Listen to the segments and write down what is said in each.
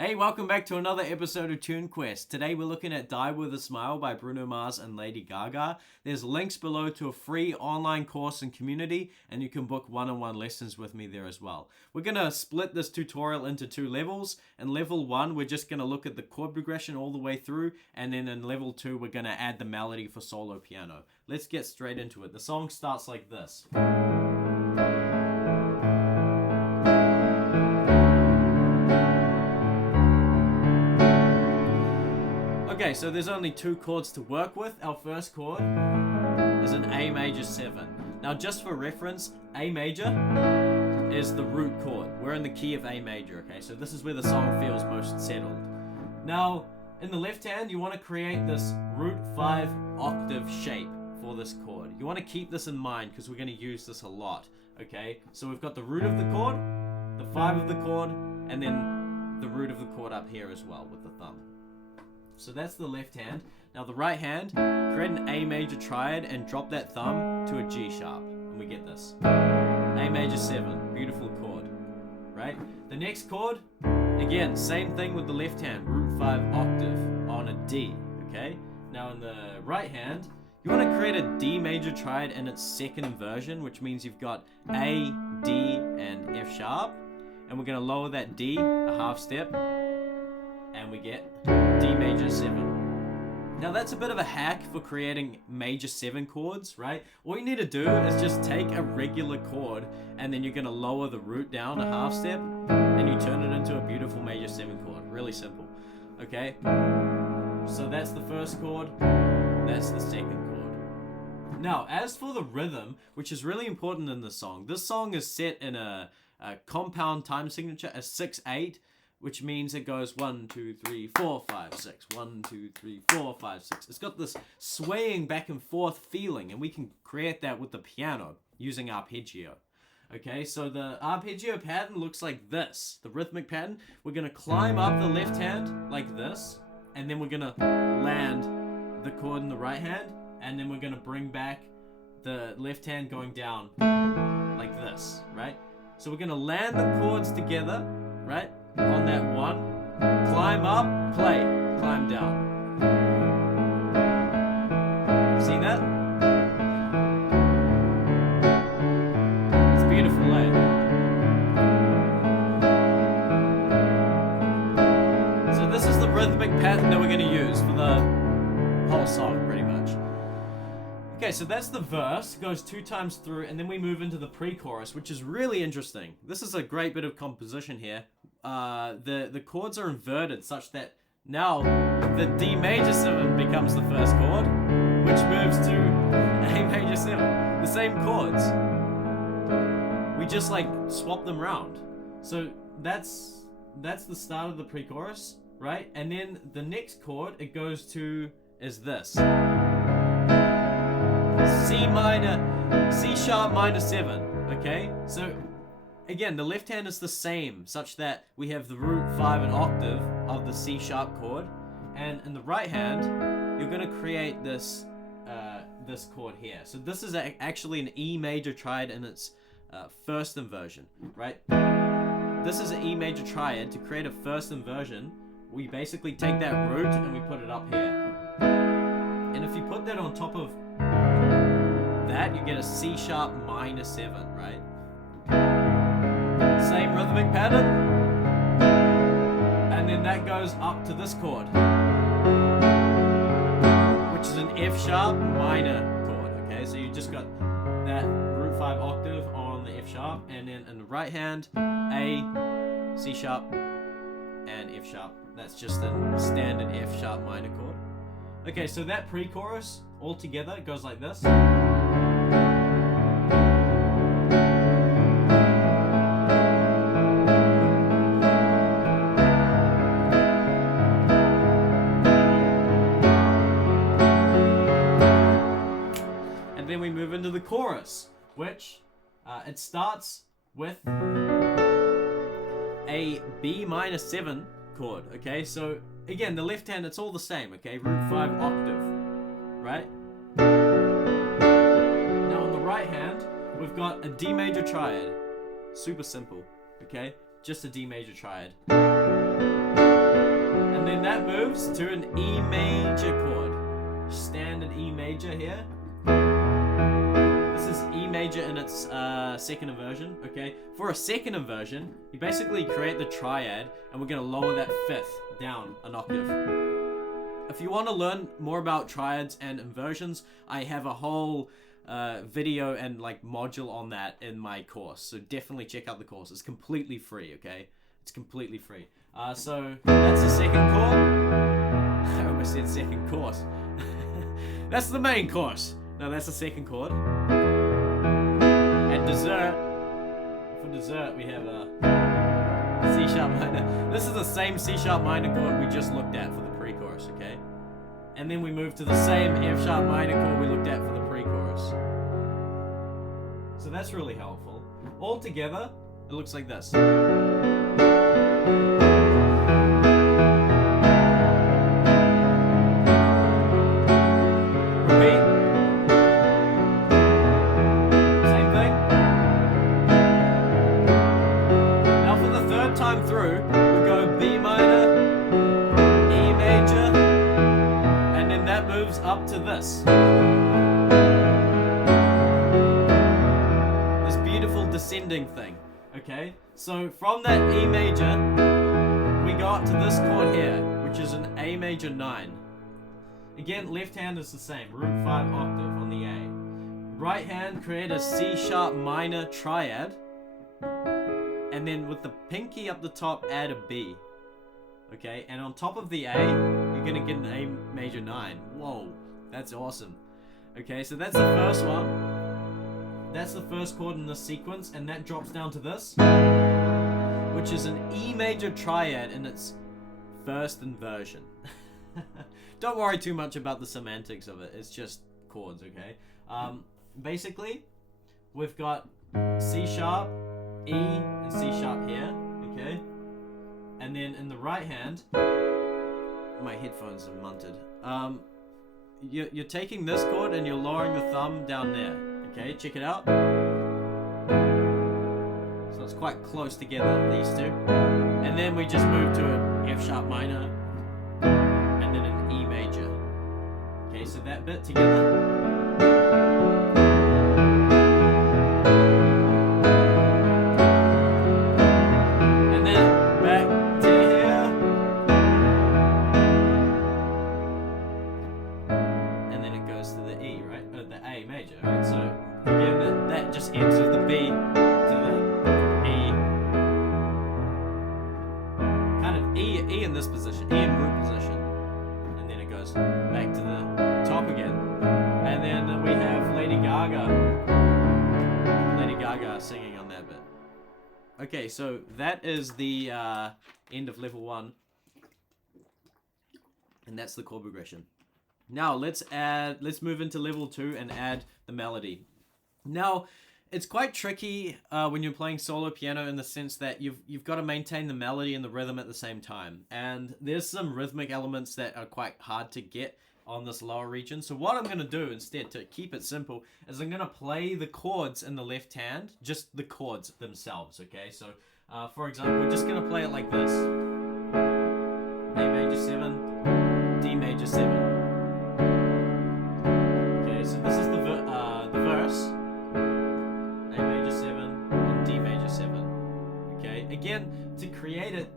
Hey, welcome back to another episode of Tune Quest. Today we're looking at Die With A Smile by Bruno Mars and Lady Gaga. There's links below to a free online course and community, and you can book one-on-one lessons with me there as well. We're going to split this tutorial into two levels. In level 1, we're just going to look at the chord progression all the way through, and then in level 2, we're going to add the melody for solo piano. Let's get straight into it. The song starts like this. Okay, so there's only two chords to work with. Our first chord is an A major 7. Now, just for reference, A major is the root chord. We're in the key of A major, okay? So this is where the song feels most settled. Now, in the left hand, you want to create this root 5 octave shape for this chord. You want to keep this in mind because we're going to use this a lot, okay? So we've got the root of the chord, the 5 of the chord, and then the root of the chord up here as well with the thumb. So that's the left hand. Now the right hand, create an A major triad and drop that thumb to a G sharp. And we get this. A major 7, beautiful chord, right? The next chord, again, same thing with the left hand, root 5 octave on a D, okay? Now in the right hand, you want to create a D major triad in its second inversion, which means you've got A, D, and F sharp. And we're going to lower that D a half step, and we get D major 7. Now that's a bit of a hack for creating major 7 chords, right? All you need to do is just take a regular chord and then you're going to lower the root down a half step and you turn it into a beautiful major 7 chord. Really simple, okay? So that's the first chord, that's the second chord. Now, as for the rhythm, which is really important in the song, this song is set in a compound time signature, a 6/8, which means it goes 1, 2, 3, 4, 5, 6. 1, 2, 3, 4, 5, 6. It's got this swaying back and forth feeling, and we can create that with the piano using arpeggio. Okay, so the arpeggio pattern looks like this. The rhythmic pattern, we're going to climb up the left hand like this, and then we're going to land the chord in the right hand, and then we're going to bring back the left hand going down like this, right? So we're going to land the chords together, right? On that 1, climb up, play, climb down. See that? It's beautiful, eh? So this is the rhythmic pattern that we're going to use for the whole song, pretty much. Okay, so that's the verse, goes 2 times through, and then we move into the pre-chorus, which is really interesting. This is a great bit of composition here. The chords are inverted such that now the D major 7 becomes the first chord, which moves to A major 7. The same chords. We just like swap them around. So that's the start of the pre-chorus, right? And then the next chord it goes to is this. C sharp minor 7, okay? So again, the left hand is the same, such that we have the root 5 and octave of the C sharp chord, and in the right hand, you're going to create this this chord here. So this is actually an E major triad in its first inversion, right? This is an E major triad. To create a first inversion, we basically take that root and we put it up here. And if you put that on top of that, you get a C sharp minor 7, right? Same rhythmic pattern, and then that goes up to this chord, which is an F sharp minor chord, okay? So you just got that root 5 octave on the F sharp, and then in the right hand, A, C sharp, and F sharp. That's just a standard F sharp minor chord. Okay, so that pre-chorus all together goes like this. Then we move into the chorus, which it starts with a B minor 7 chord, okay? So again, the left hand, it's all the same, okay? Root 5 octave, right? Now on the right hand, we've got a D major triad. Super simple, okay? Just a D major triad. moves to an E major chord. Standard E major here. This is E major in its second inversion, okay? For a second inversion, you basically create the triad, and we're gonna lower that fifth down an octave. If you want to learn more about triads and inversions, I have a whole video and like module on that in my course, so definitely check out the course. It's completely free, okay? It's completely free. So that's the second chord. I almost said second course. That's the main course. No, that's the second chord. And dessert. For dessert, we have a C sharp minor. This is the same C sharp minor chord we just looked at for the pre-chorus, okay? And then we move to the same F sharp minor chord we looked at for the pre-chorus. So that's really helpful. All together, it looks like this. Repeat. Same thing. Now for the third time through, we go B minor, E major, and then that moves up to this. This beautiful descending thing. Okay? So from that E major, we go up to this chord here, which is an A major 9. Again, left hand is the same, root 5 octave on the A. Right hand, create a C sharp minor triad, and then with the pinky up the top, add a B. Okay, and on top of the A, you're gonna get an A major 9. Whoa, that's awesome. Okay, so that's the first one. That's the first chord in this sequence, and that drops down to this, which is an E major triad in its first inversion. Don't worry too much about the semantics of it, it's just chords, okay? Basically, we've got C sharp, E, and C sharp here, okay? And then in the right hand, my headphones are munted. You're taking this chord and you're lowering the thumb down there, okay? Check it out. So it's quite close together, these two. And then we just move to an F sharp minor, and then an E major. Okay, so that bit together. And then back to here. And then it goes to the E, right? The A major, right? So again, that just ends with the B to the E. Kind of E in this position, E in root position. Back to the top again, and then we have Lady Gaga singing on that bit. Okay, so that is the end of level 1, and that's the chord progression. Now let's move into level 2 and add the melody. Now it's quite tricky when you're playing solo piano, in the sense that you've got to maintain the melody and the rhythm at the same time. And there's some rhythmic elements that are quite hard to get on this lower region. So what I'm going to do instead, to keep it simple, is I'm going to play the chords in the left hand, just the chords themselves, okay? So for example, we're just going to play it like this. A major 7, D major 7. Okay, so this is the verse. Again, to create it,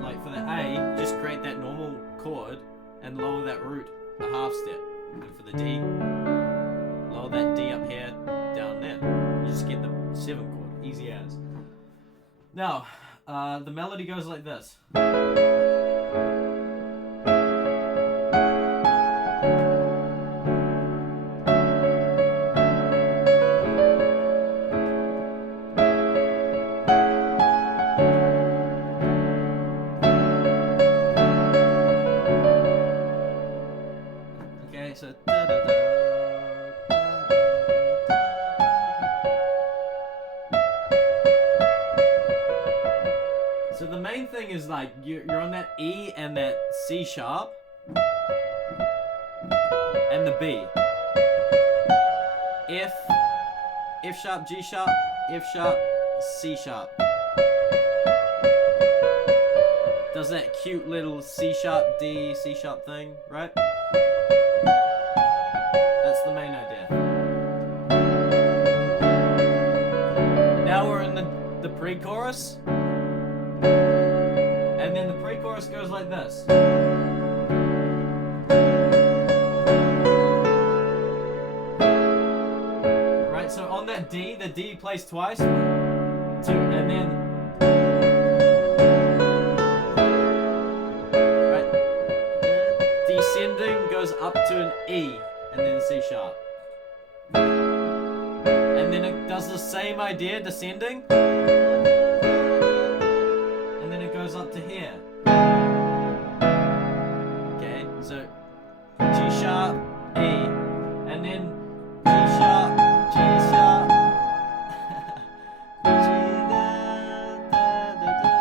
like for the A, just create that normal chord and lower that root a half step. And for the D, lower that D up here, down there. You just get the 7 chord, easy as. Now, the melody goes like this. So the main thing is like you're on that E and that C sharp and the B. F sharp, G sharp, F sharp, C sharp. does that cute little C sharp D C sharp thing, right? That's the main idea. Now we're in the pre-chorus, and then the pre-chorus goes like this. Right, so on that D, the D plays twice, 1, 2, and then right, descending goes up to an E, and then C sharp. And then it does the same idea, descending. And then it goes up to here. Okay, so G sharp, E. And then G sharp, G sharp. G, da, da, da, da.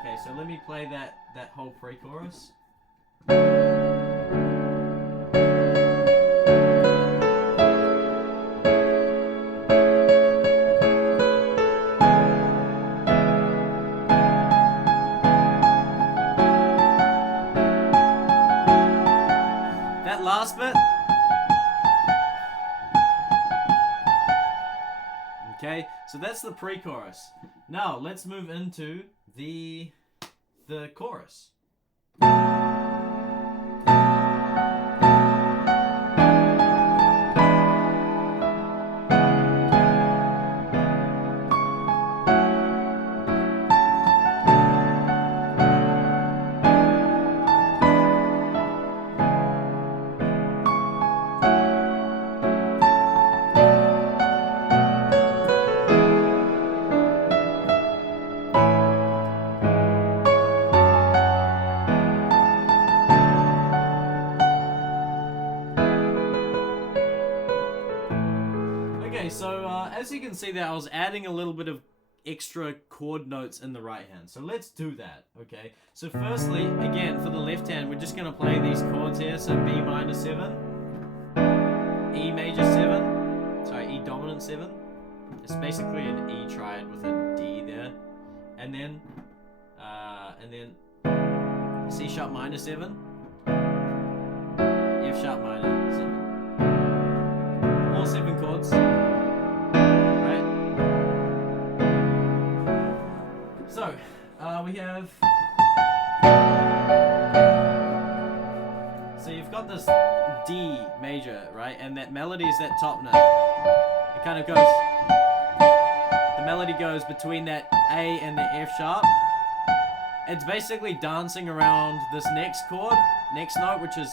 Okay, so let me play that whole pre-chorus. Last bit. Okay, so that's the pre-chorus. Now let's move into the chorus. So as you can see there, I was adding a little bit of extra chord notes in the right hand. So let's do that, okay? So firstly, again, for the left hand, we're just going to play these chords here. So B minor 7, E major 7, sorry, E dominant 7. It's basically an E triad with a D there. And then C sharp minor 7, F sharp minor 7. All 7 chords. So, we have, so you've got this D major, right? And that melody is that top note. It kind of goes, the melody goes between that A and the F sharp. It's basically dancing around this next chord, next note, which is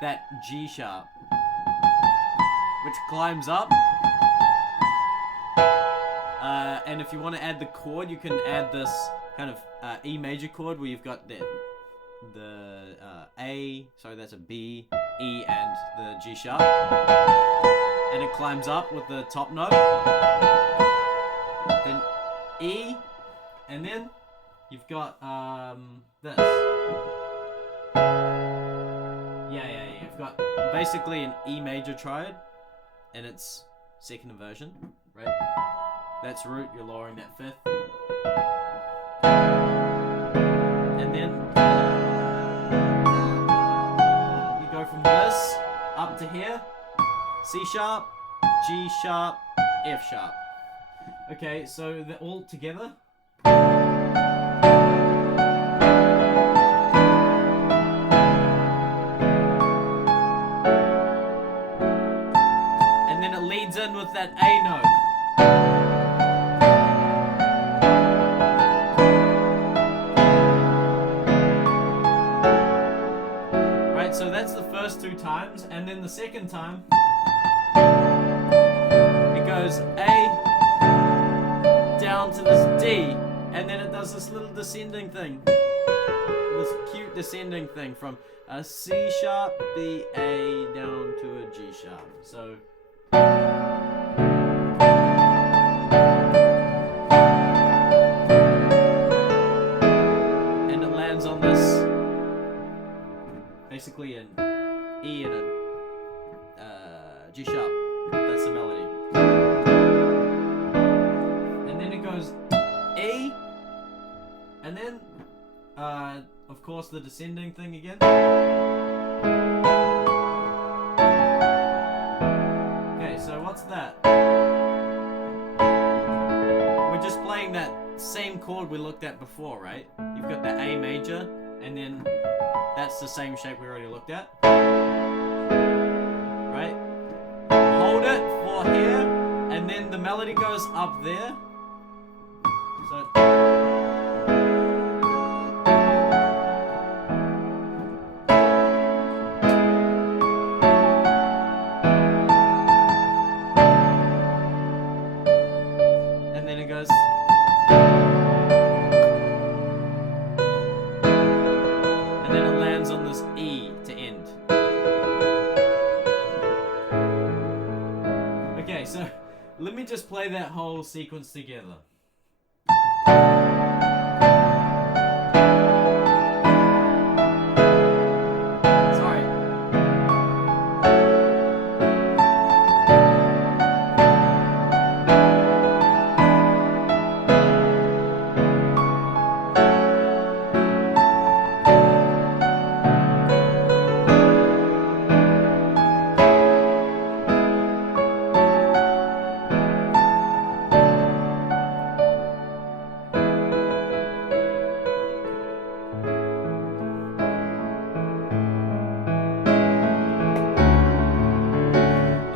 that G sharp, which climbs up. And if you want to add the chord, you can add this kind of E major chord where you've got the A, sorry, that's a B, E, and the G sharp. And it climbs up with the top note. Then E, and then you've got this. Yeah. You've got basically an E major triad, and its second inversion, right? That's root, you're lowering that 5th. And then you go from this up to here. C sharp, G sharp, F sharp. Okay, so they're all together. And then it leads in with that A note. So that's the first 2 times, and then the second time it goes A down to this D, and then it does this little descending thing, this cute descending thing from a C sharp, B, A down to a G sharp. So and it lands on this. Basically an E and a G sharp. That's the melody. And then it goes E, and then of course, the descending thing again. Okay, so what's that? We're just playing that same chord we looked at before, right? You've got the A major, and then that's the same shape we already looked at. Right? Hold it for here, and then the melody goes up there. So... and then it goes... and then it lands on this E to end. Okay, so let me just play that whole sequence together.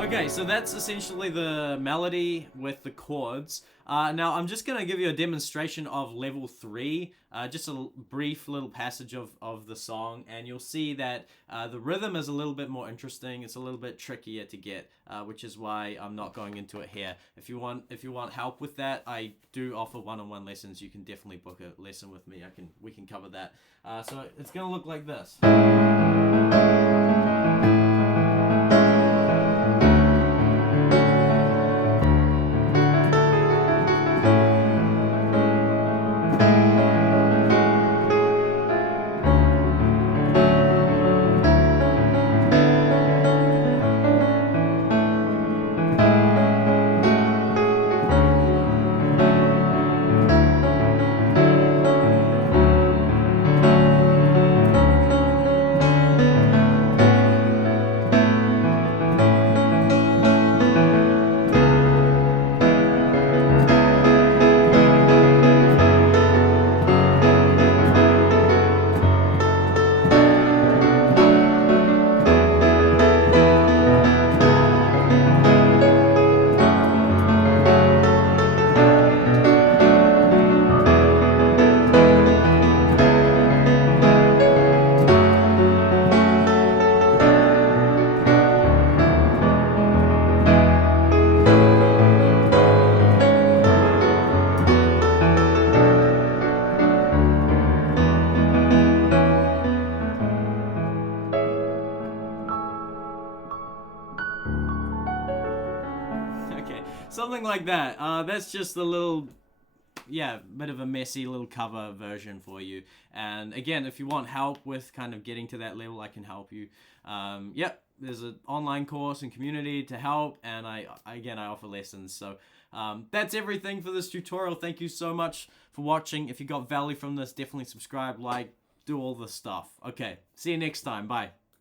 Okay, so that's essentially the melody with the chords. Now I'm just going to give you a demonstration of level 3, just a brief little passage of the song, and you'll see that the rhythm is a little bit more interesting. It's a little bit trickier to get, which is why I'm not going into it here. If you want help with that, I do offer one-on-one lessons. You can definitely book a lesson with me. We can cover that. So it's going to look like this. Something like that. That's just a little, bit of a messy little cover version for you. And again, if you want help with kind of getting to that level, I can help you. There's an online course and community to help, and I offer lessons. So that's everything for this tutorial. Thank you so much for watching. If you got value from this, definitely subscribe, like, do all the stuff. Okay, see you next time. Bye.